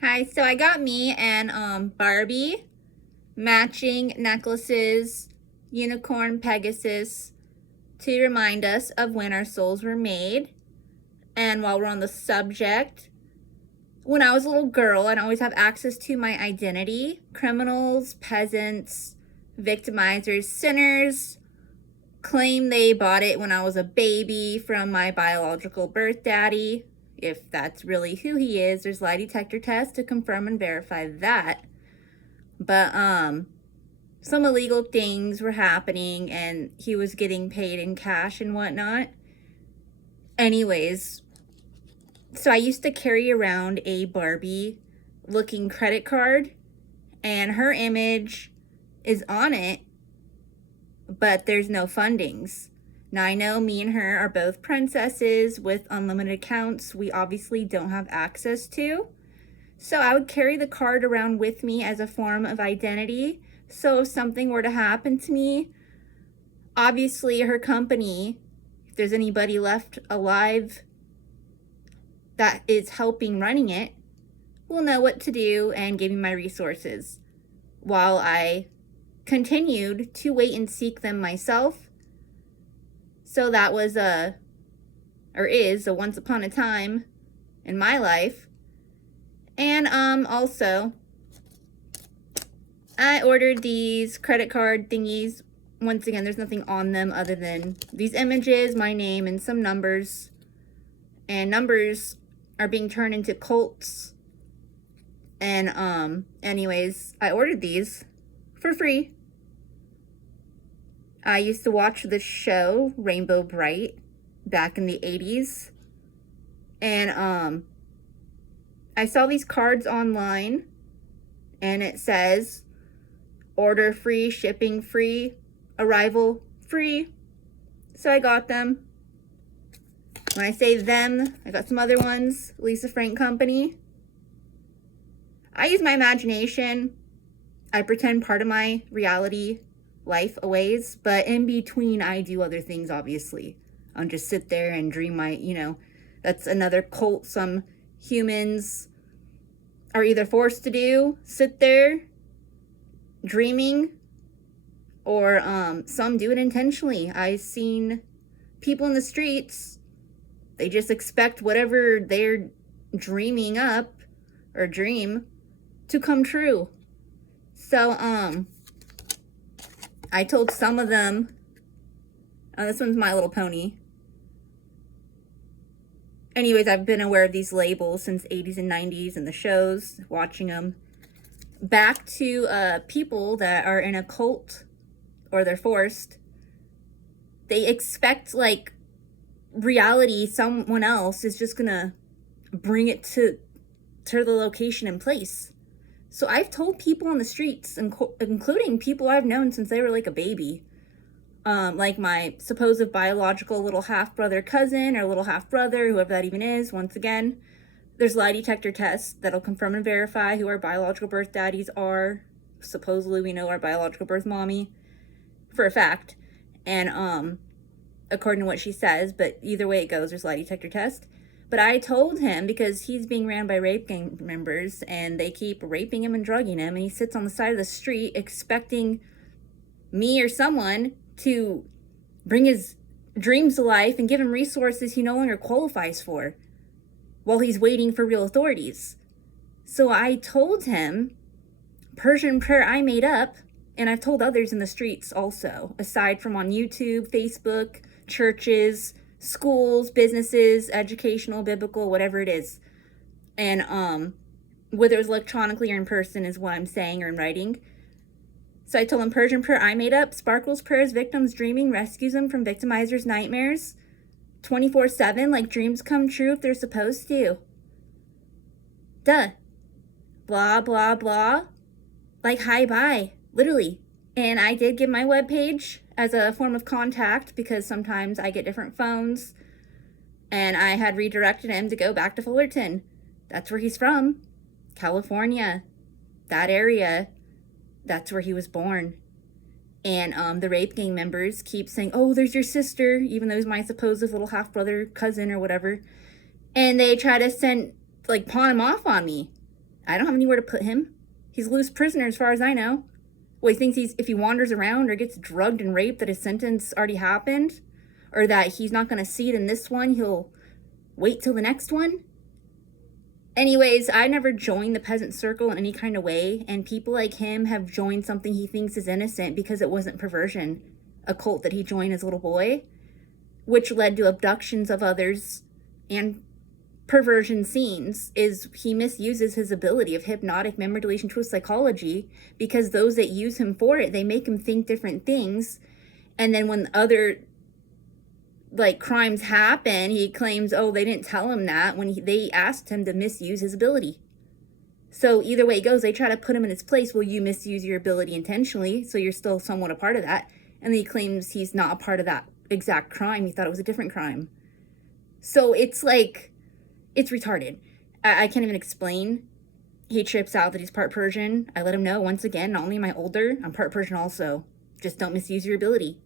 Hi, so I got me and Barbie matching necklaces, unicorn Pegasus, to remind us of when our souls were made. And while we're on the subject, when I was a little girl, I'd always have access to my identity. Criminals, peasants, victimizers, sinners claim they bought it when I was a baby from my biological birth daddy. If that's really who he is, there's lie detector tests to confirm and verify that. But some illegal things were happening and he was getting paid in cash and whatnot. Anyways, so I used to carry around a Barbie looking credit card, and her image is on it, but there's no fundings. Now, I know me and her are both princesses with unlimited accounts we obviously don't have access to. So I would carry the card around with me as a form of identity. So if something were to happen to me, obviously her company, if there's anybody left alive that is helping running it, will know what to do and give me my resources, while I continued to wait and seek them myself. So that was is a once upon a time in my life. And also, I ordered these credit card thingies. Once again, there's nothing on them other than these images, my name, and some numbers. And numbers are being turned into cults. And anyways, I ordered these for free. I used to watch the show Rainbow Bright back in the 80s. And I saw these cards online, and it says order free, shipping free, arrival free. So I got them. When I say them, I got some other ones. Lisa Frank Company. I use my imagination. I pretend part of my reality life aways, but in between I do other things, obviously. I'll just sit there and dream that's another cult some humans are either forced to do, sit there dreaming, or some do it intentionally. I've seen people in the streets, they just expect whatever they're dreaming up or dream to come true. So I told some of them, this one's My Little Pony. Anyways, I've been aware of these labels since 80s and 90s and the shows, watching them. Back to people that are in a cult, or they're forced. They expect, like, reality, someone else is just gonna bring it to the location and place. So I've told people on the streets, including people I've known since they were like a baby, like my supposed biological little half-brother cousin or little half-brother, whoever that even is. Once again, there's lie detector tests that'll confirm and verify who our biological birth daddies are. Supposedly we know our biological birth mommy for a fact, and according to what she says, but either way it goes, there's lie detector test. But I told him, because he's being ran by rape gang members and they keep raping him and drugging him, and he sits on the side of the street expecting me or someone to bring his dreams to life and give him resources he no longer qualifies for, while he's waiting for real authorities. So I told him, Persian prayer I made up, and I've told others in the streets also, aside from on YouTube, Facebook, churches, schools, businesses, educational, biblical, whatever it is. And whether it was electronically or in person is what I'm saying or in writing. So I told him, Persian prayer I made up sparkles prayers victims dreaming, rescues them from victimizers' nightmares 24/7, like dreams come true if they're supposed to. Duh. Blah, blah, blah. Like, hi, bye. Literally. And I did give my webpage as a form of contact, because sometimes I get different phones, and I had redirected him to go back to Fullerton. That's where he's from. California. That area. That's where he was born. And the rape gang members keep saying, oh, there's your sister, even though he's my supposed little half-brother, cousin, or whatever. And they try to pawn him off on me. I don't have anywhere to put him. He's a loose prisoner as far as I know. Well, he thinks if he wanders around or gets drugged and raped that his sentence already happened, or that he's not going to see it in this one, he'll wait till the next one. Anyways, I never joined the peasant circle in any kind of way, and people like him have joined something he thinks is innocent because it wasn't perversion, a cult that he joined as a little boy, which led to abductions of others and perversion scenes. Is he misuses his ability of hypnotic memory deletion twist psychology, because those that use him for it, they make him think different things, and then when other crimes happen, he claims, oh, they didn't tell him that when they asked him to misuse his ability. So either way it goes, they try to put him in his place. Well, you misuse your ability intentionally, so you're still somewhat a part of that. And then he claims he's not a part of that exact crime. He thought it was a different crime. So it's it's retarded. I can't even explain. He trips out that he's part Persian. I let him know, once again, not only am I older, I'm part Persian also. Just don't misuse your ability.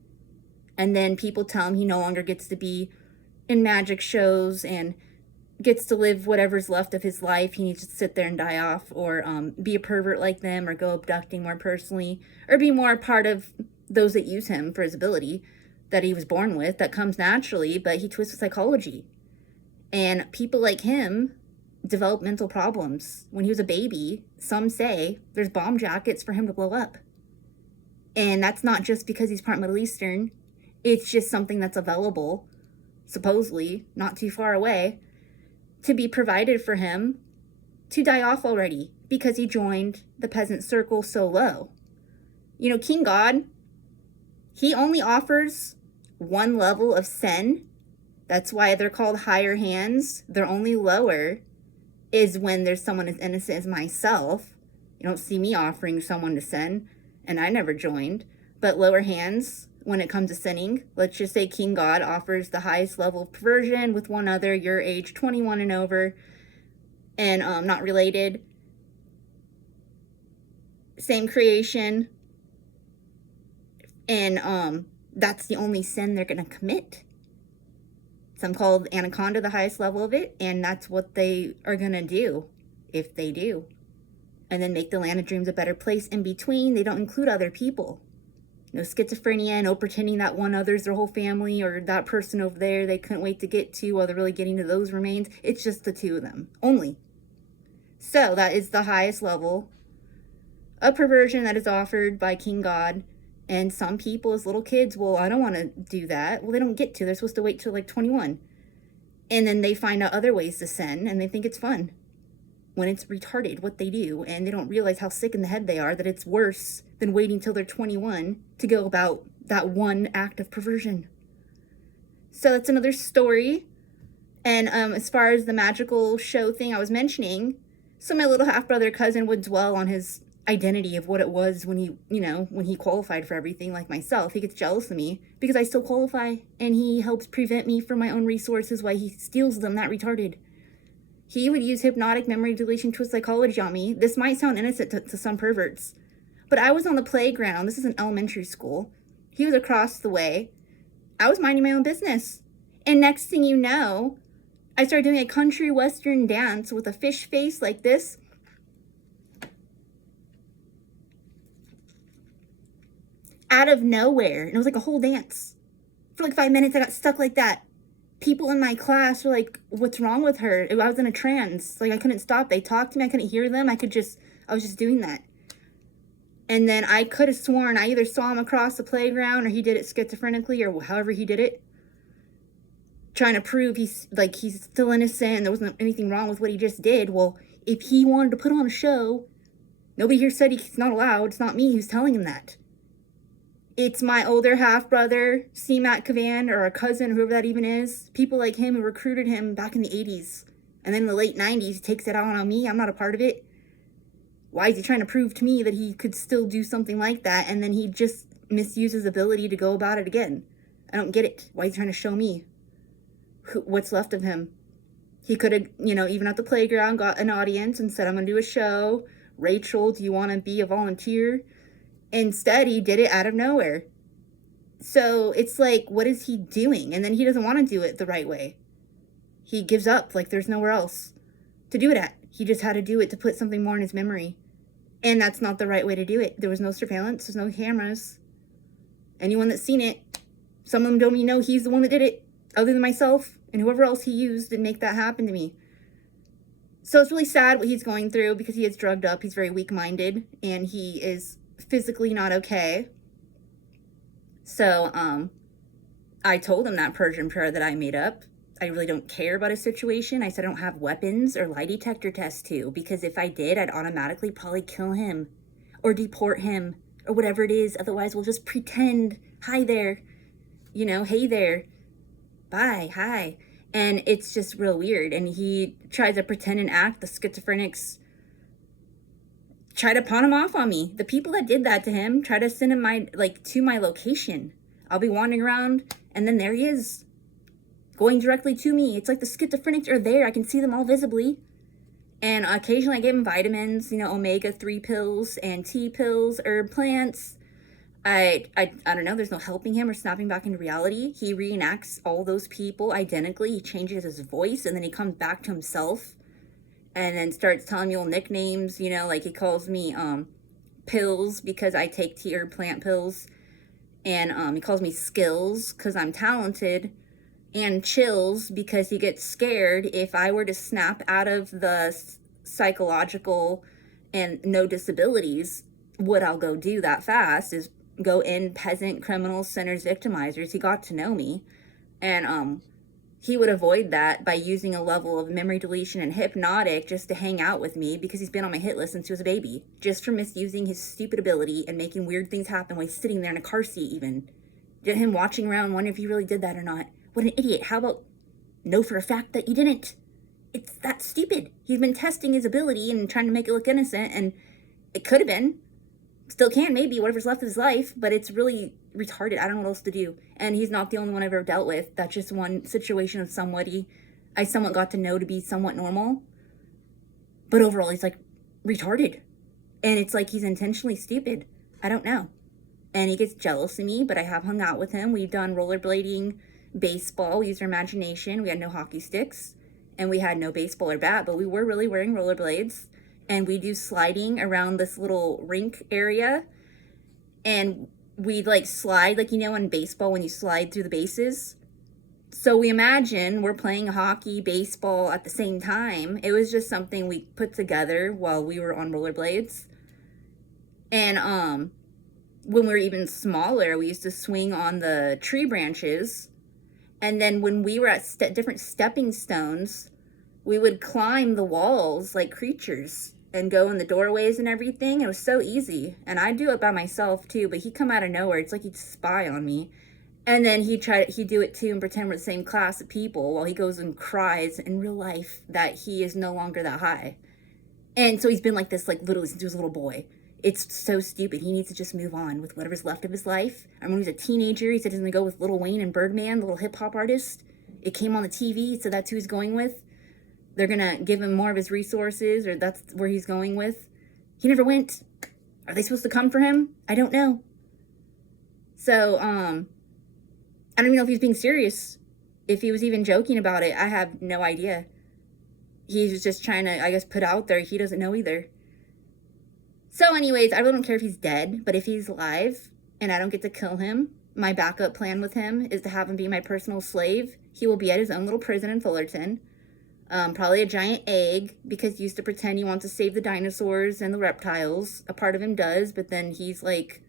And then people tell him he no longer gets to be in magic shows and gets to live whatever's left of his life. He needs to sit there and die off, or be a pervert like them, or go abducting more personally, or be more a part of those that use him for his ability that he was born with, that comes naturally, but he twists with psychology. And people like him develop mental problems. When he was a baby, some say there's bomb jackets for him to blow up. And that's not just because he's part Middle Eastern. It's just something that's available, supposedly, not too far away, to be provided for him to die off already because he joined the peasant circle so low. You know, King God, he only offers one level of sen. That's why they're called higher hands. They're only lower is when there's someone as innocent as myself. You don't see me offering someone to sen, and I never joined. But lower hands, when it comes to sinning, let's just say King God offers the highest level of perversion with one other, your age 21 and over, and not related. Same creation. And that's the only sin they're going to commit. Some call Anaconda the highest level of it, and that's what they are going to do, if they do. And then make the land of dreams a better place. In between, they don't include other people. No schizophrenia, no pretending that one other's their whole family, or that person over there they couldn't wait to get to while they're really getting to those remains. It's just the two of them, only. So that is the highest level of perversion that is offered by King God. And some people as little kids, well, I don't want to do that. Well, they don't get to. They're supposed to wait till 21. And then they find out other ways to sin, and they think it's fun. When it's retarded what they do, and they don't realize how sick in the head they are, that it's worse than waiting till they're 21 to go about that one act of perversion. So that's another story. And as far as the magical show thing I was mentioning, so my little half-brother cousin would dwell on his identity of what it was when he, when he qualified for everything like myself. He gets jealous of me because I still qualify, and he helps prevent me from my own resources while he steals them, that retarded. He would use hypnotic memory deletion twist psychology on me. This might sound innocent to some perverts, but I was on the playground. This is an elementary school. He was across the way. I was minding my own business. And next thing you know, I started doing a country western dance with a fish face like this. Out of nowhere. And it was like a whole dance. For 5 minutes, I got stuck like that. People in my class were like, what's wrong with her? I was in a trance. I couldn't stop. They talked to me. I couldn't hear them. I was just doing that. And then I could have sworn I either saw him across the playground, or he did it schizophrenically, or however he did it. Trying to prove he's still innocent and there wasn't anything wrong with what he just did. Well, if he wanted to put on a show, nobody here said he's not allowed. It's not me who's telling him that. It's my older half-brother, C. Matt Cavan, or a cousin, whoever that even is. People like him who recruited him back in the 80s. And then in the late 90s, he takes it out on me. I'm not a part of it. Why is he trying to prove to me that he could still do something like that, and then he just misuses his ability to go about it again? I don't get it. Why is he trying to show me what's left of him? He could have, even at the playground, got an audience and said, I'm going to do a show. Rachel, do you want to be a volunteer? Instead, he did it out of nowhere. So it's what is he doing? And then he doesn't want to do it the right way. He gives up, there's nowhere else to do it at. He just had to do it to put something more in his memory. And that's not the right way to do it. There was no surveillance. There's no cameras. Anyone that's seen it, some of them don't even know he's the one that did it, other than myself and whoever else he used to make that happen to me. So it's really sad what he's going through because he is drugged up. He's very weak-minded and he is physically not okay. So I told him that Persian prayer that I made up. I really don't care about his situation. I said I don't have weapons or lie detector tests too, because if I did, I'd automatically probably kill him or deport him or whatever it is. Otherwise, we'll just pretend, hi there, you know, hey there, bye, hi. And it's just real weird. And he tries to pretend and act. The schizophrenics try to pawn him off on me. The people that did that to him try to send him to my location. I'll be wandering around and then there he is, going directly to me. It's like the schizophrenics are there. I can see them all visibly. And occasionally I give him vitamins, you know, omega-3 pills and tea pills, herb plants. I don't know, there's no helping him or snapping back into reality. He reenacts all those people identically. He changes his voice and then he comes back to himself and then starts telling me little nicknames, you know, like he calls me pills because I take tea herb plant pills. And he calls me skills because I'm talented. And chills because he gets scared if I were to snap out of the psychological and no disabilities. What I'll go do that fast is go in peasant, criminals, sinners, victimizers. He got to know me. And he would avoid that by using a level of memory deletion and hypnotic just to hang out with me because he's been on my hit list since he was a baby. Just for misusing his stupid ability and making weird things happen while he's sitting there in a car seat even. Did him watching around wondering if he really did that or not. What an idiot. How about know for a fact that you didn't? It's that stupid. He's been testing his ability and trying to make it look innocent, and it could have been. Still can, maybe, whatever's left of his life, but it's really retarded. I don't know what else to do. And he's not the only one I've ever dealt with. That's just one situation of somebody I somewhat got to know to be somewhat normal. But overall, he's like retarded. And it's like he's intentionally stupid. I don't know. And he gets jealous of me, but I have hung out with him. We've done rollerblading, baseball. We used our imagination. We had no hockey sticks and we had no baseball or bat, but we were really wearing rollerblades, and we do sliding around this little rink area, and we'd like slide, like, you know, in baseball when you slide through the bases. So we imagine we're playing hockey, baseball at the same time. It was just something we put together while we were on rollerblades. And when we were even smaller, we used to swing on the tree branches. And then when we were at different stepping stones, we would climb the walls like creatures and go in the doorways and everything. It was so easy. And I'd do it by myself too, but he'd come out of nowhere. It's like he'd spy on me. And then he'd do it too and pretend we're the same class of people while he goes and cries in real life that he is no longer that high. And so he's been like this, like literally since he was a little boy. It's so stupid. He needs to just move on with whatever's left of his life. And when he was a teenager, he said he's going to go with Lil Wayne and Birdman, the little hip-hop artist. It came on the TV, so that's who he's going with. They're going to give him more of his resources, or that's where he's going with. He never went. Are they supposed to come for him? I don't know. So, I don't even know if he's being serious. If he was even joking about it, I have no idea. He's just trying to, I guess, put out there. He doesn't know either. So anyways, I really don't care if he's dead, but if he's alive and I don't get to kill him, my backup plan with him is to have him be my personal slave. He will be at his own little prison in Fullerton. Probably a giant egg, because he used to pretend he wants to save the dinosaurs and the reptiles. A part of him does, but then he's like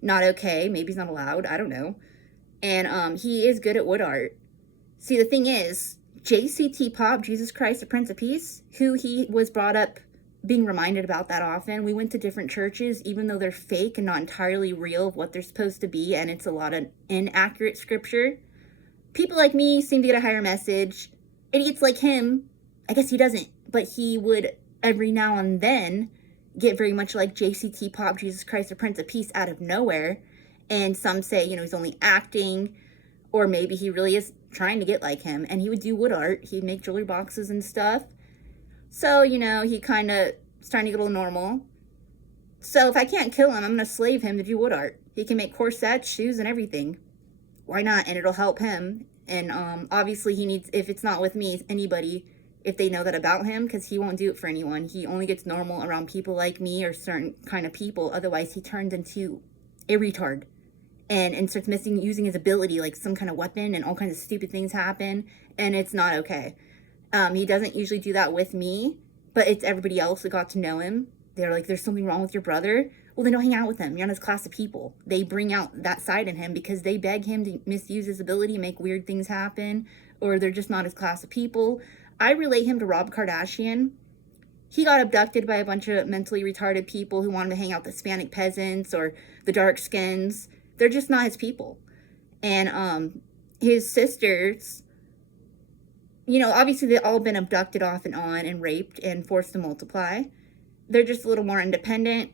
not okay. Maybe he's not allowed. I don't know. And he is good at wood art. See, the thing is, JCT Pop, Jesus Christ, the Prince of Peace, who he was brought up being reminded about that often. We went to different churches, even though they're fake and not entirely real of what they're supposed to be, and it's a lot of inaccurate scripture. People like me seem to get a higher message. Idiots like him, I guess he doesn't, but he would every now and then get very much like JCT Pop, Jesus Christ, the Prince of Peace, out of nowhere. And some say, you know, he's only acting, or maybe he really is trying to get like him. And he would do wood art. He'd make jewelry boxes and stuff. So, you know, he kind of starting to get a little normal. So if I can't kill him, I'm going to slave him to do wood art. He can make corsets, shoes, and everything. Why not? And it'll help him. And obviously he needs, if it's not with me, anybody if they know that about him, because he won't do it for anyone. He only gets normal around people like me or certain kind of people. Otherwise, he turns into a retard and starts using his ability like some kind of weapon, and all kinds of stupid things happen, and it's not okay. He doesn't usually do that with me, but it's everybody else that got to know him. They're like, there's something wrong with your brother. Well, then don't hang out with him. You're not his class of people. They bring out that side in him because they beg him to misuse his ability, make weird things happen, or they're just not his class of people. I relate him to Rob Kardashian. He got abducted by a bunch of mentally retarded people who wanted to hang out with Hispanic peasants or the dark skins. They're just not his people. And his sisters, you know, obviously they've all been abducted off and on and raped and forced to multiply. They're just a little more independent.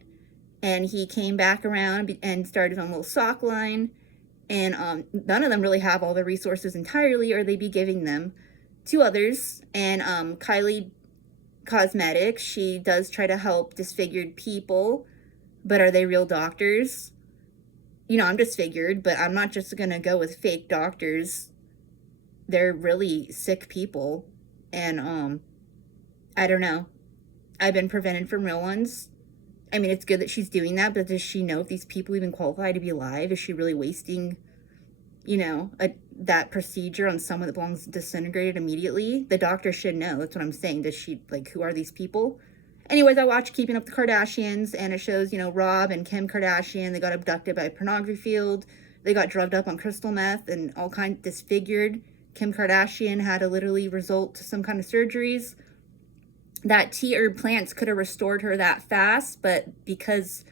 And he came back around and started his own little sock line. And none of them really have all the resources entirely, or they'd be giving them to others. And Kylie Cosmetics, she does try to help disfigured people, but are they real doctors? You know, I'm disfigured, but I'm not just gonna go with fake doctors. They're really sick people. And I don't know. I've been prevented from real ones. I mean, it's good that she's doing that, but does she know if these people even qualify to be alive? Is she really wasting, you know, that procedure on someone that belongs disintegrated immediately? The doctor should know. That's what I'm saying. Does she, like, who are these people? Anyways, I watched Keeping Up the Kardashians, and it shows, you know, Rob and Kim Kardashian. They got abducted by a pornography field. They got drugged up on crystal meth and all kinds disfigured. Kim Kardashian had to literally resort to some kind of surgeries. That tea herb plants could have restored her that fast, but because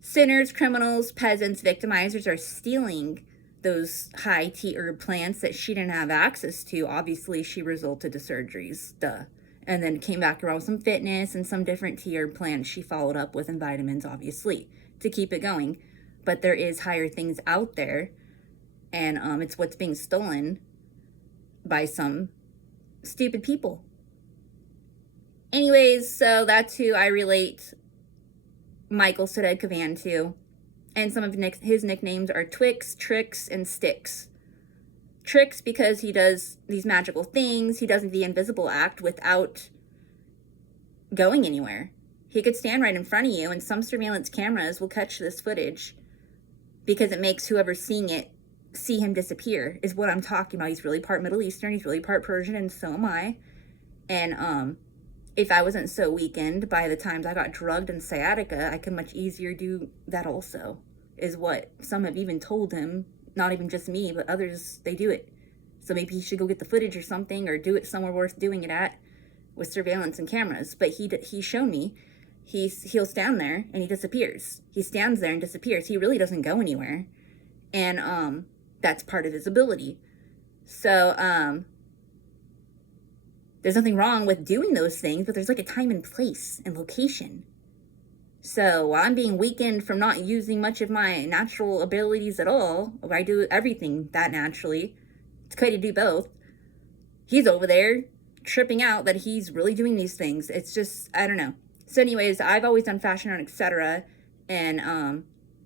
sinners, criminals, peasants, victimizers are stealing those high tea herb plants that she didn't have access to, obviously she resorted to surgeries, duh. And then came back around with some fitness and some different tea herb plants she followed up with, and vitamins, obviously, to keep it going. But there is higher things out there, and it's what's being stolen by some stupid people. Anyways, so that's who I relate Michael Sadegh-Kavan to. And some of his nicknames are Twix, Tricks, and Sticks. Tricks because he does these magical things. He does the invisible act without going anywhere. He could stand right in front of you, and some surveillance cameras will catch this footage because it makes whoever's seeing it see him disappear, is what I'm talking about. He's really part Middle Eastern, he's really part Persian, and so am I. And if I wasn't so weakened by the times I got drugged and sciatica, I could much easier do that also, is what some have even told him. Not even just me, but others, they do it. So maybe he should go get the footage or something, or do it somewhere worth doing it at with surveillance and cameras. But he's shown me, he'll stand there and he disappears. He stands there and disappears. He really doesn't go anywhere. And that's part of his ability. So there's nothing wrong with doing those things, but there's like a time and place and location. So while I'm being weakened from not using much of my natural abilities at all, or I do everything that naturally, it's okay to do both, he's over there tripping out that he's really doing these things. It's just, I don't know. So anyways, I've always done fashion art, etc. And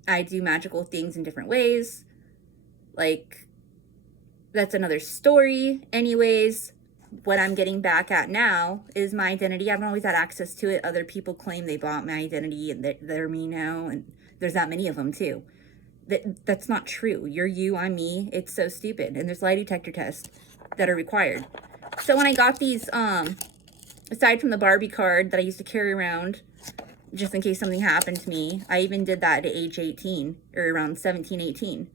I do magical things in different ways. Like, that's another story. Anyways, what I'm getting back at now is my identity. I haven't always had access to it. Other people claim they bought my identity and they're me now, and there's that many of them too. That's not true. You're you, I'm me. It's so stupid. And there's lie detector tests that are required. So when I got these, aside from the Barbie card that I used to carry around just in case something happened to me, I even did that at age 18 or around 17, 18.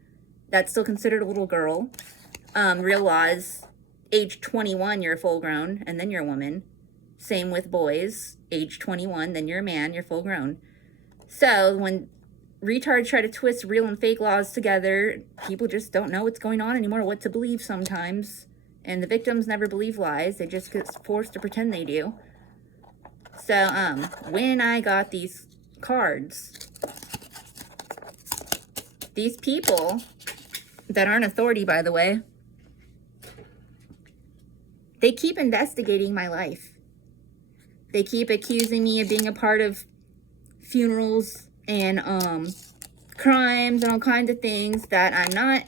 That's still considered a little girl. Real laws, age 21, you're full grown, and then you're a woman. Same with boys, age 21, then you're a man, you're full grown. So when retards try to twist real and fake laws together, people just don't know what's going on anymore, what to believe sometimes. And the victims never believe lies, they just get forced to pretend they do. So when I got these cards, these people that aren't authority, by the way, they keep investigating my life. They keep accusing me of being a part of funerals and crimes and all kinds of things that I'm not.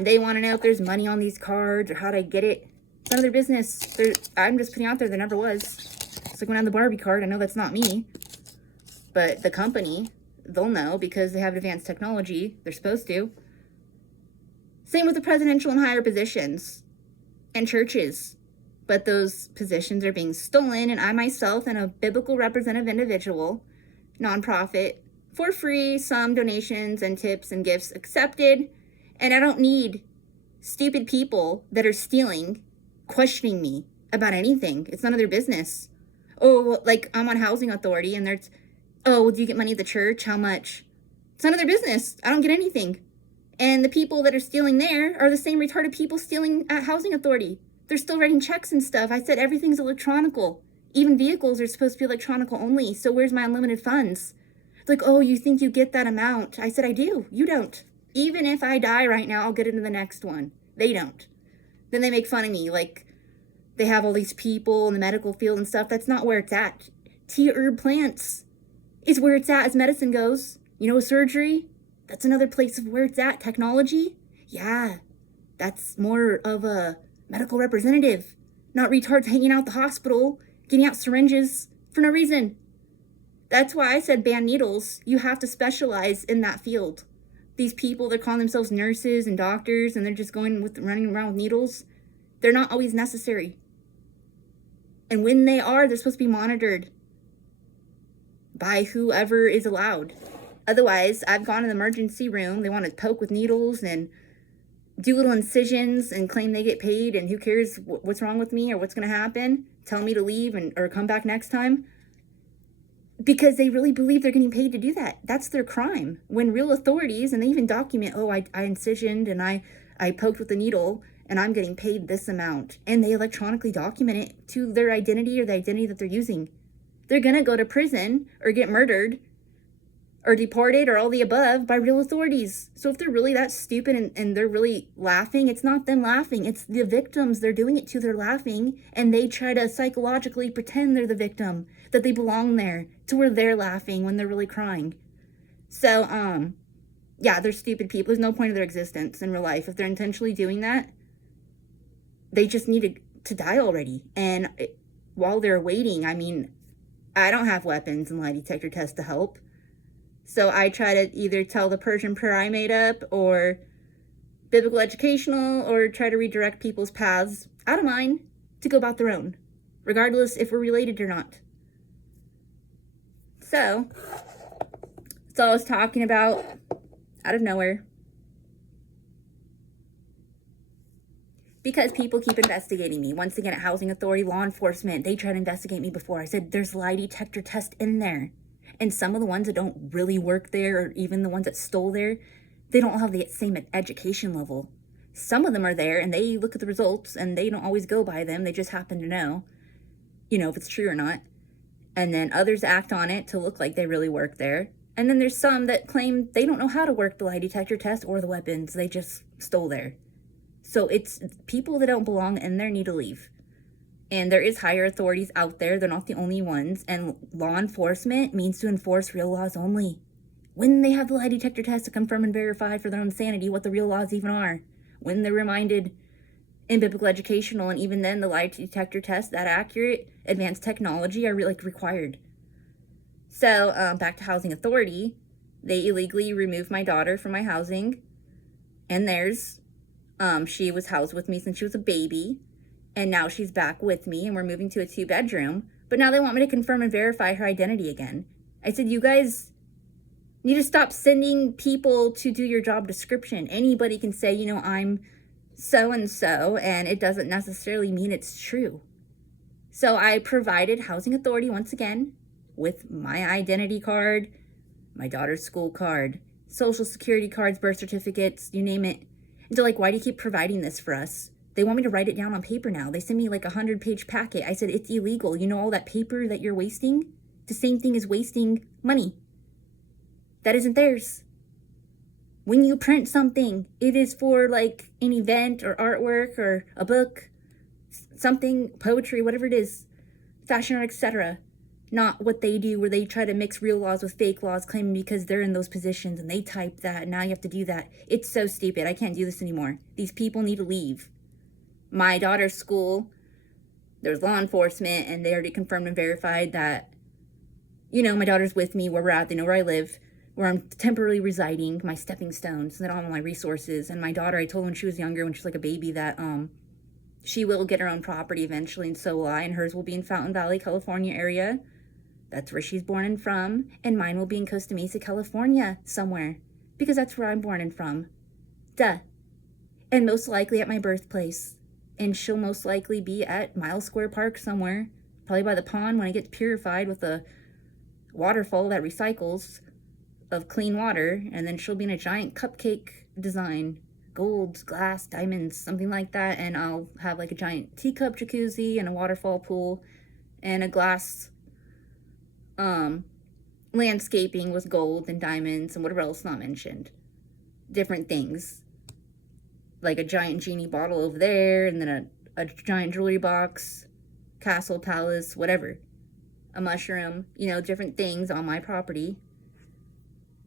And they want to know if there's money on these cards or how to get it. It's none of their business. I'm just putting out there there never was. It's like when I have the Barbie card, I know that's not me. But the company, they'll know because they have advanced technology. They're supposed to. Same with the presidential and higher positions and churches. But those positions are being stolen, and I myself am a biblical representative individual, nonprofit, for free, some donations and tips and gifts accepted, and I don't need stupid people that are stealing, questioning me about anything. It's none of their business. Oh, like I'm on housing authority, and there's, oh, do you get money at the church? How much? It's none of their business. I don't get anything. And the people that are stealing there are the same retarded people stealing at housing authority. They're still writing checks and stuff. I said everything's electronical. Even vehicles are supposed to be electronical only. So where's my unlimited funds? It's like, oh, you think you get that amount? I said, I do. You don't. Even if I die right now, I'll get into the next one. They don't. Then they make fun of me. Like, they have all these people in the medical field and stuff. That's not where it's at. Tea herb plants is where it's at as medicine goes. You know, surgery, that's another place of where it's at. Technology, yeah, that's more of a medical representative, not retards hanging out the hospital, getting out syringes for no reason. That's why I said ban needles. You have to specialize in that field. These people, they're calling themselves nurses and doctors, and they're just running around with needles. They're not always necessary. And when they are, they're supposed to be monitored by whoever is allowed. Otherwise, I've gone to the emergency room. They want to poke with needles and do little incisions and claim they get paid, and who cares what's wrong with me or what's going to happen, tell me to leave or come back next time, because they really believe they're getting paid to do that. That's their crime. When real authorities, and they even document, oh, I incisioned and I poked with a needle and I'm getting paid this amount, and they electronically document it to their identity or the identity that they're using. They're going to go to prison or get murdered or deported or all the above by real authorities. So if they're really that stupid and they're really laughing, it's not them laughing. It's the victims they're doing it to. They're laughing, and they try to psychologically pretend they're the victim, that they belong there, to where they're laughing when they're really crying. So, yeah, they're stupid people. There's no point of their existence in real life. If they're intentionally doing that, they just need to die already. And while they're waiting, I mean, I don't have weapons and lie detector tests to help. So I try to either tell the PeRsian prayer I made up, or biblical educational, or try to redirect people's paths out of mine to go about their own, regardless if we're related or not. So that's all I was talking about out of nowhere. Because people keep investigating me. Once again, at housing authority, law enforcement, they try to investigate me before. I said, there's lie detector test in there. And some of the ones that don't really work there, or even the ones that stole there, they don't have the same education level. Some of them are there, and they look at the results, and they don't always go by them. They just happen to know, if it's true or not. And then others act on it to look like they really work there. And then there's some that claim they don't know how to work the lie detector test or the weapons. They just stole there. So it's people that don't belong in there need to leave. And there is higher authorities out there. They're not the only ones. And law enforcement means to enforce real laws only. When they have the lie detector test to confirm and verify for their own sanity what the real laws even are. When they're reminded in biblical educational, and even then the lie detector test, that accurate, advanced technology are really required. So back to housing authority. They illegally removed my daughter from my housing and theirs. She was housed with me since she was a baby. And now she's back with me, and we're moving to a 2-bedroom. But now they want me to confirm and verify her identity again. I said, you guys need to stop sending people to do your job description. Anybody can say, I'm so-and-so, and it doesn't necessarily mean it's true. So I provided housing authority once again with my identity card, my daughter's school card, social security cards, birth certificates, you name it. And they're like, why do you keep providing this for us? They want me to write it down on paper now. They send me like a 100-page packet. I said, it's illegal. All that paper that you're wasting? The same thing as wasting money. That isn't theirs. When you print something, it is for like an event or artwork or a book, something, poetry, whatever it is, fashion art, etc. Not what they do, where they try to mix real laws with fake laws, claiming because they're in those positions and they type that and now you have to do that. It's so stupid. I can't do this anymore. These people need to leave. My daughter's school, there's law enforcement, and they already confirmed and verified that, you know, my daughter's with me where we're at. They know where I live, where I'm temporarily residing, my stepping stones, and then all my resources. And my daughter, I told her when she was younger, when she was like a baby, that she will get her own property eventually, and so will I, and hers will be in Fountain Valley, California area. That's where she's born and from, and mine will be in Costa Mesa, California, somewhere, because that's where I'm born and from. Duh. And most likely at my birthplace. And she'll most likely be at Miles Square Park somewhere, probably by the pond when it gets purified with a waterfall that recycles of clean water, and then she'll be in a giant cupcake design, gold, glass, diamonds, something like that, and I'll have like a giant teacup jacuzzi and a waterfall pool and a glass landscaping with gold and diamonds and whatever else not mentioned. Different things. Like a giant genie bottle over there, and then a giant jewelry box, castle, palace, whatever. A mushroom, you know, different things on my property.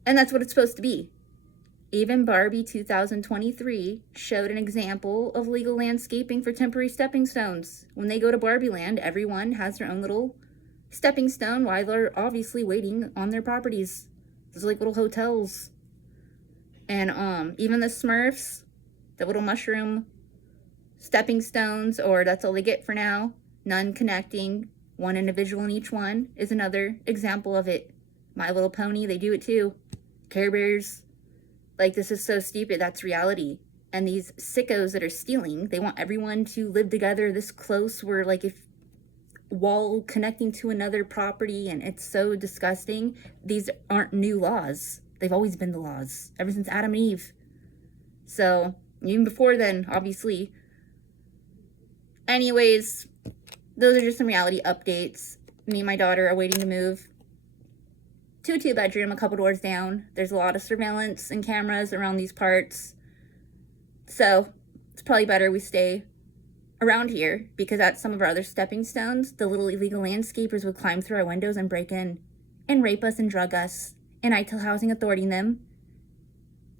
And that's what it's supposed to be. Even Barbie 2023 showed an example of legal landscaping for temporary stepping stones. When they go to Barbie Land, everyone has their own little stepping stone while they're obviously waiting on their properties. There's like little hotels. And even the Smurfs, the little mushroom stepping stones, or that's all they get for now, none connecting, one individual in each one, is another example of it. My Little Pony, they do it too. Care Bears. Like, this is so stupid. That's reality. And these sickos that are stealing, they want everyone to live together this close, where like if wall connecting to another property, and it's so disgusting. These aren't new laws. They've always been the laws ever since Adam and Eve. So even before then, obviously. Anyways, those are just some reality updates. Me and my daughter are waiting to move to a 2-bedroom a couple doors down. There's a lot of surveillance and cameras around these parts. So it's probably better we stay around here, because at some of our other stepping stones, the little illegal landscapers would climb through our windows and break in and rape us and drug us. And I tell housing authority them.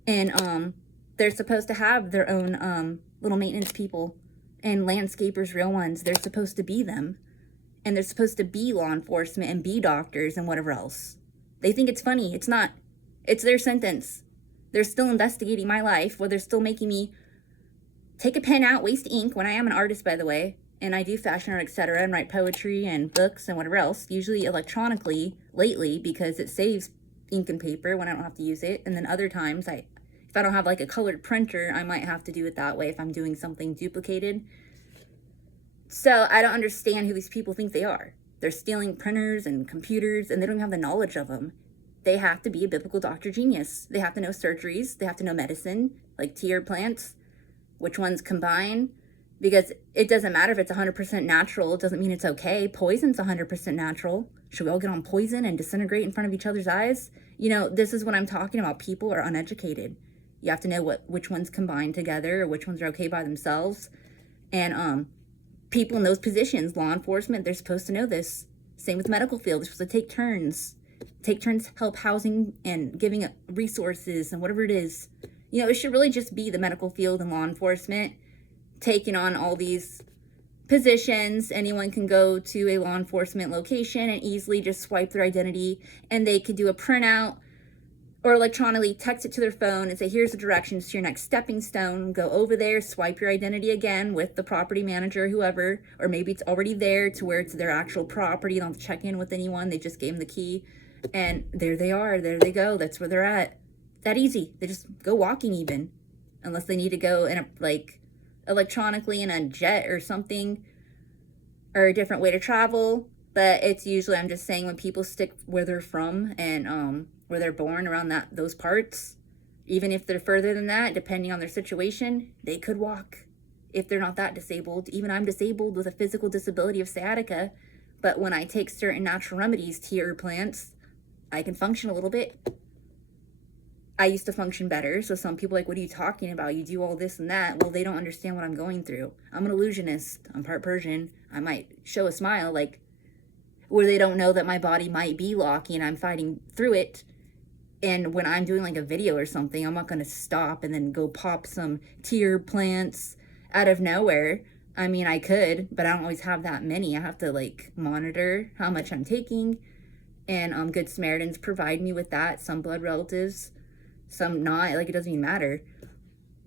And they're supposed to have their own little maintenance people and landscapers, real ones. They're supposed to be them. And they're supposed to be law enforcement and be doctors and whatever else. They think it's funny. It's not. It's their sentence. They're still investigating my life, while they're still making me take a pen out, waste ink, when I am an artist, by the way, and I do fashion art, etc., and write poetry and books and whatever else, usually electronically lately, because it saves ink and paper when I don't have to use it. And then other times, if I don't have like a colored printer, I might have to do it that way if I'm doing something duplicated. So I don't understand who these people think they are. They're stealing printers and computers, and they don't have the knowledge of them. They have to be a biblical doctor genius. They have to know surgeries. They have to know medicine, like tea or plants, which ones combine, because it doesn't matter if it's 100% natural. It doesn't mean it's okay. Poison's 100% natural. Should we all get on poison and disintegrate in front of each other's eyes? You know, this is what I'm talking about. People are uneducated. You have to know which ones combine together, or which ones are okay by themselves. And people in those positions, law enforcement, they're supposed to know this. Same with medical field. They're supposed to take turns help housing and giving resources and whatever it is. You know, it should really just be the medical field and law enforcement taking on all these positions. Anyone can go to a law enforcement location and easily just swipe their identity, and they could do a printout or electronically text it to their phone and say, here's the directions to your next stepping stone. Go over there, swipe your identity again with the property manager, whoever, or maybe it's already there to where it's their actual property. You don't have to check in with anyone. They just gave them the key, and there they are. There they go. That's where they're at. That easy. They just go walking even, unless they need to go in electronically in a jet or something, or a different way to travel. But it's usually, I'm just saying, when people stick where they're from and where they're born, around those parts, even if they're further than that, depending on their situation, they could walk if they're not that disabled. Even I'm disabled with a physical disability of sciatica, but when I take certain natural remedies, tea or plants, I can function a little bit. I used to function better. So some people are like, what are you talking about? You do all this and that. Well, they don't understand what I'm going through. I'm an illusionist. I'm part Persian. I might show a smile like, where they don't know that my body might be locky and I'm fighting through it. And when I'm doing like a video or something, I'm not going to stop and then go pop some tear plants out of nowhere. I mean, I could, but I don't always have that many. I have to like monitor how much I'm taking. And Good Samaritans provide me with that. Some blood relatives, some not. Like, it doesn't even matter.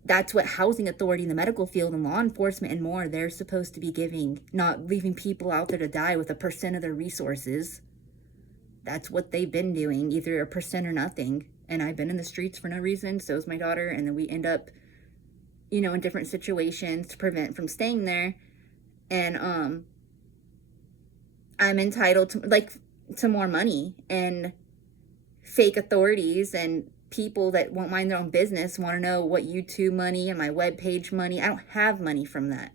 That's what housing authority in the medical field and law enforcement and more, they're supposed to be giving, not leaving people out there to die with 1% of their resources. That's what they've been doing, either 1% or nothing. And I've been in the streets for no reason, so is my daughter, and then we end up, you know, in different situations to prevent from staying there. And I'm entitled to, like, to more money, and fake authorities and people that won't mind their own business want to know what YouTube money and my webpage money. I don't have money from that.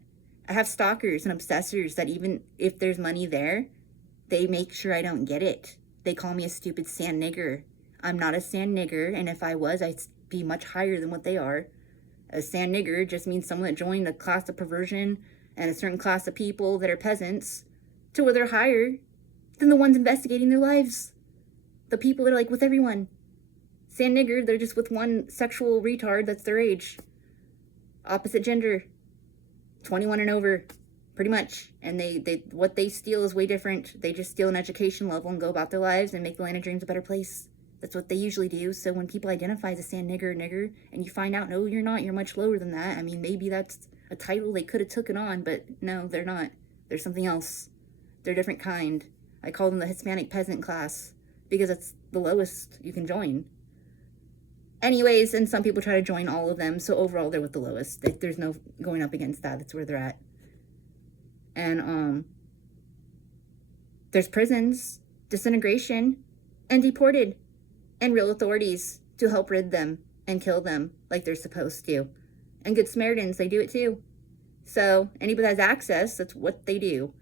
I have stalkers and obsessors that even if there's money there, they make sure I don't get it. They call me a stupid sand nigger. I'm not a sand nigger, and if I was, I'd be much higher than what they are. A sand nigger just means someone that joined a class of perversion and a certain class of people that are peasants to where they're higher than the ones investigating their lives. The people that are like with everyone. Sand nigger, they're just with one sexual retard that's their age. Opposite gender. 21 and over. Pretty much. And they what they steal is way different. They just steal an education level and go about their lives and make the land of dreams a better place. That's what they usually do. So when people identify as a sand nigger, and you find out, no, you're not, you're much lower than that. I mean, maybe that's a title they could have taken on, but no, they're not. They're something else. They're a different kind. I call them the Hispanic peasant class because it's the lowest you can join. Anyways, and some people try to join all of them, so overall they're with the lowest. There's no going up against that. That's where they're at. And there's prisons, disintegration, and deported, and real authorities to help rid them and kill them like they're supposed to. And Good Samaritans, they do it too. So anybody that has access, that's what they do.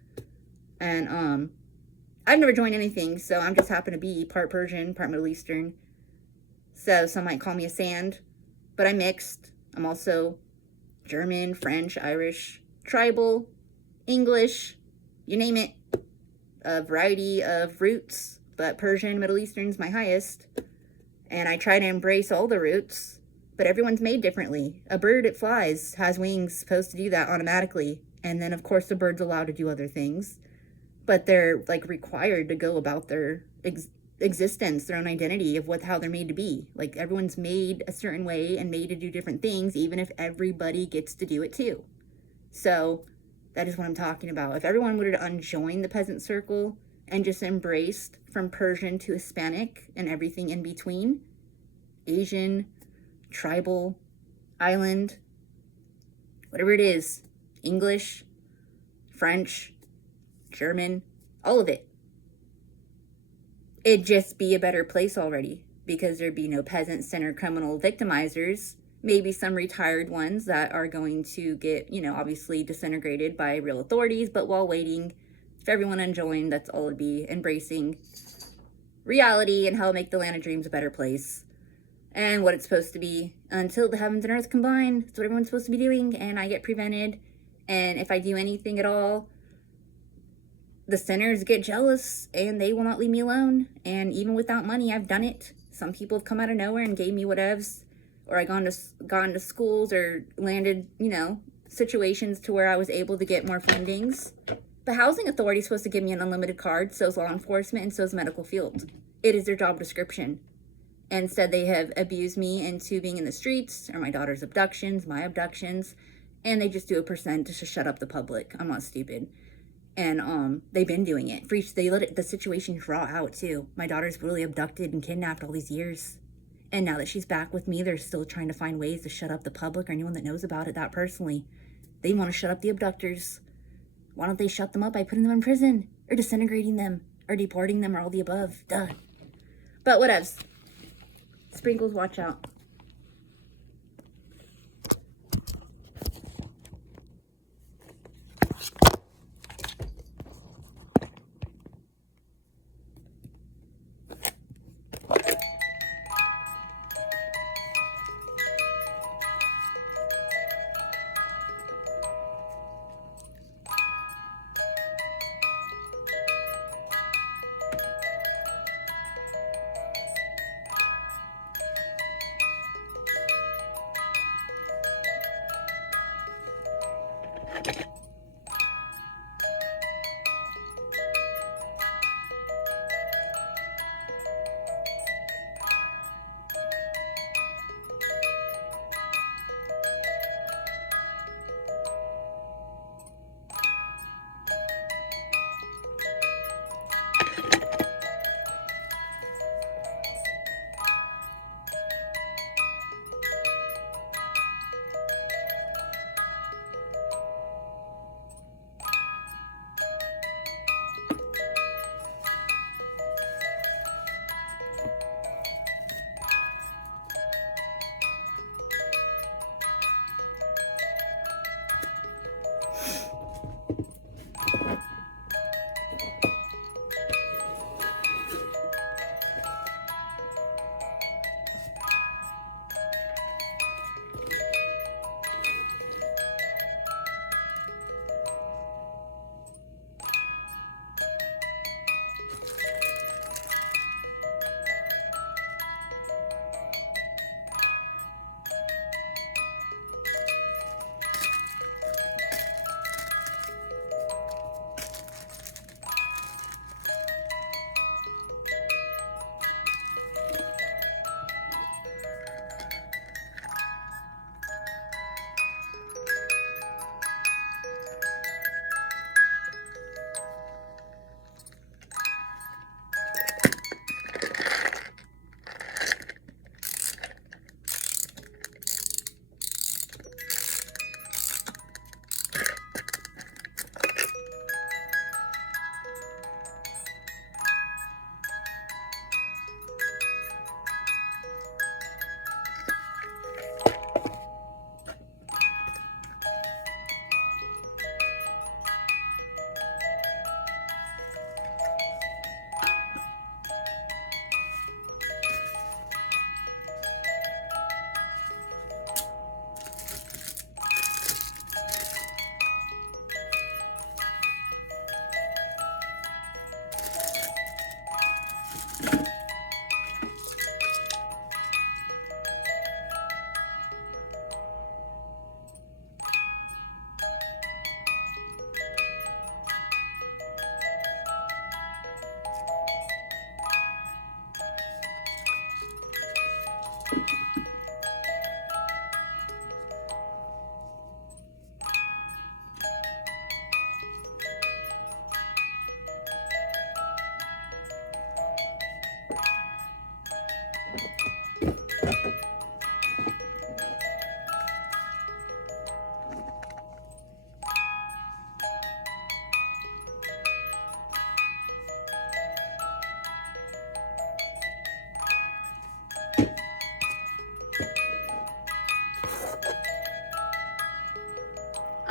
And I've never joined anything, so I'm just happen to be part Persian, part Middle Eastern. So some might call me a sand, but I'm mixed. I'm also German, French, Irish, tribal, English, you name it. A variety of roots, but Persian, Middle Eastern's my highest. And I try to embrace all the roots, but everyone's made differently. A bird, it flies, has wings, supposed to do that automatically. And then, of course, the bird's allowed to do other things. But they're, like, required to go about their existence, their own identity of how they're made to be. Like, everyone's made a certain way and made to do different things, even if everybody gets to do it too. So that is what I'm talking about. If everyone were to unjoin the peasant circle and just embraced from Persian to Hispanic and everything in between, Asian, tribal, island, whatever it is, English, French, German, all of it, it'd just be a better place already, because there'd be no peasant-centered criminal victimizers, maybe some retired ones that are going to get, you know, obviously disintegrated by real authorities, but while waiting for everyone to join, that's all it'd be, embracing reality and how to make the land of dreams a better place and what it's supposed to be until the heavens and earth combine. That's what everyone's supposed to be doing, and I get prevented, and if I do anything at all, the sinners get jealous and they will not leave me alone. And even without money, I've done it. Some people have come out of nowhere and gave me whatevs, or I gone to schools or landed, you know, situations to where I was able to get more fundings. The housing authority is supposed to give me an unlimited card, so is law enforcement, and so is medical field. It is their job description. And instead they have abused me into being in the streets, or my daughter's abductions, my abductions, and they just do 1% just to shut up the public. I'm not stupid. And they've been doing it. They let the situation draw out too. My daughter's really abducted and kidnapped all these years. And now that she's back with me, they're still trying to find ways to shut up the public or anyone that knows about it that personally. They want to shut up the abductors. Why don't they shut them up by putting them in prison? Or disintegrating them? Or deporting them, or all the above? Duh. But whatevs. Sprinkles, watch out.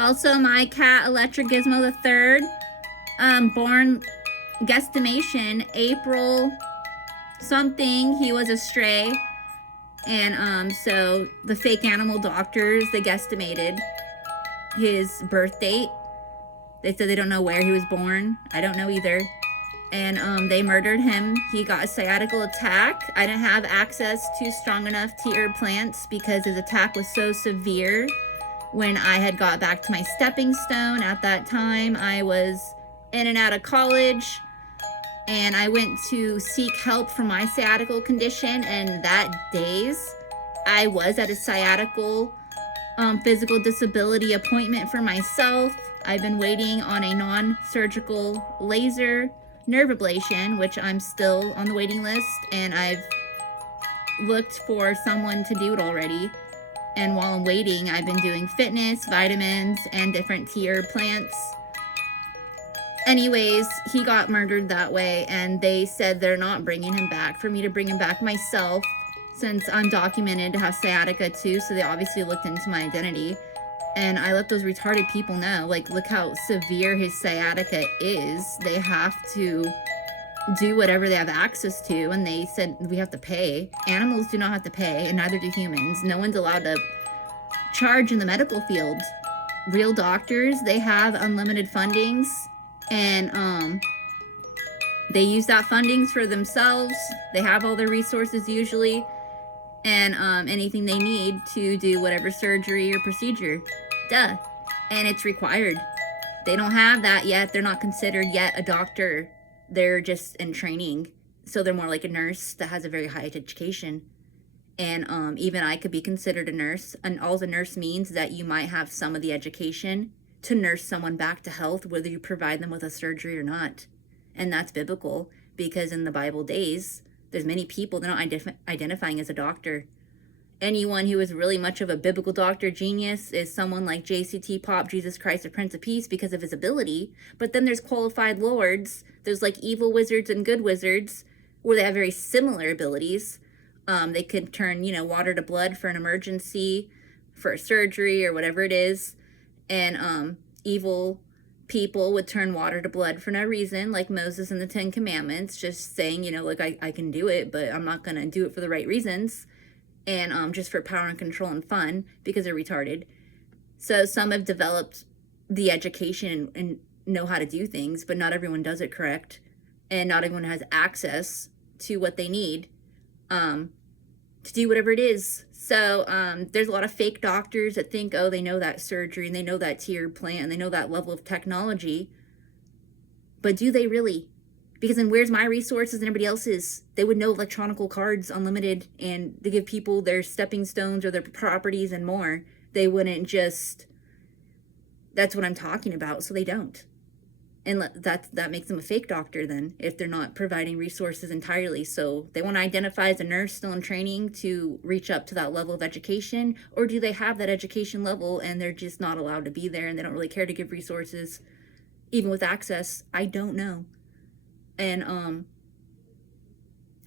Also, my cat, Electric Gizmo the Third, born guesstimation April something. He was a stray, and so the fake animal doctors, they guesstimated his birth date. They said they don't know where he was born. I don't know either. And they murdered him. He got a sciatical attack. I didn't have access to strong enough tea herb plants because his attack was so severe. When I had got back to my stepping stone at that time, I was in and out of college, and I went to seek help for my sciatical condition, and that days I was at a sciatical physical disability appointment for myself. I've been waiting on a non-surgical laser nerve ablation, which I'm still on the waiting list, and I've looked for someone to do it already. And while I'm waiting, I've been doing fitness, vitamins, and different tea herb plants. Anyways, he got murdered that way, and they said they're not bringing him back, for me to bring him back myself, since I'm documented to have sciatica too, so they obviously looked into my identity. And I let those retarded people know, like, look how severe his sciatica is. They have to do whatever they have access to, and they said we have to pay. Animals do not have to pay, and neither do humans. No one's allowed to charge in the medical field. Real doctors, they have unlimited fundings, and they use that fundings for themselves. They have all their resources usually, and anything they need to do whatever surgery or procedure. Duh. And it's required. They don't have that yet. They're not considered yet a doctor. They're just in training. So they're more like a nurse that has a very high education. And even I could be considered a nurse. And all the nurse means is that you might have some of the education to nurse someone back to health, whether you provide them with a surgery or not. And that's biblical, because in the Bible days, there's many people that are not identifying as a doctor. Anyone who is really much of a biblical doctor genius is someone like JCT Pop, Jesus Christ, the Prince of Peace, because of his ability. But then there's qualified lords. There's like evil wizards and good wizards, where they have very similar abilities. They can turn, water to blood for an emergency, for a surgery, or whatever it is. And evil people would turn water to blood for no reason, like Moses in the Ten Commandments, just saying, I can do it, but I'm not going to do it for the right reasons. And just for power and control and fun, because they're retarded. So some have developed the education and know how to do things, but not everyone does it correct. And not everyone has access to what they need to do whatever it is. So there's a lot of fake doctors that think, oh, they know that surgery, and they know that tea herb plant, and they know that level of technology. But do they really? Because then where's my resources and everybody else's? They would know electronical cards, unlimited, and they give people their stepping stones or their properties and more. They wouldn't just, that's what I'm talking about, so they don't. And that makes them a fake doctor then, if they're not providing resources entirely. So they want to identify as a nurse still in training to reach up to that level of education, or do they have that education level and they're just not allowed to be there and they don't really care to give resources, even with access? I don't know. And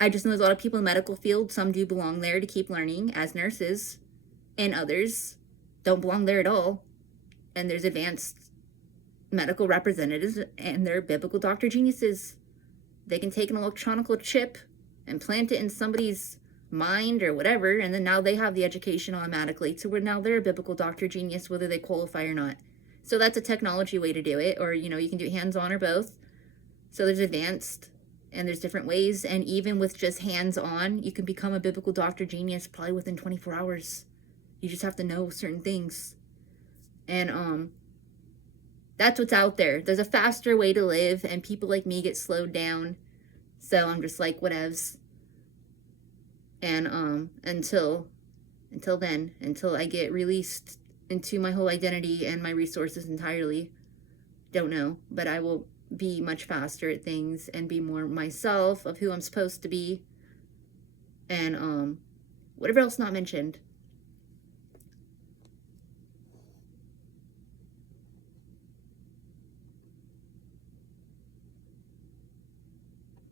I just know there's a lot of people in the medical field. Some do belong there to keep learning as nurses, and others don't belong there at all. And there's advanced medical representatives, and they're biblical doctor geniuses. They can take an electronic chip and plant it in somebody's mind or whatever, and then now they have the education automatically to where now they're a biblical doctor genius, whether they qualify or not. So that's a technology way to do it, or you can do it hands-on or both. So there's advanced, and there's different ways, and even with just hands-on, you can become a biblical doctor genius probably within 24 hours. You just have to know certain things. And that's what's out there. There's a faster way to live, and people like me get slowed down. So I'm just like, whatevs. And until then, until I get released into my whole identity and my resources entirely, don't know, but I will be much faster at things and be more myself of who I'm supposed to be. And whatever else not mentioned.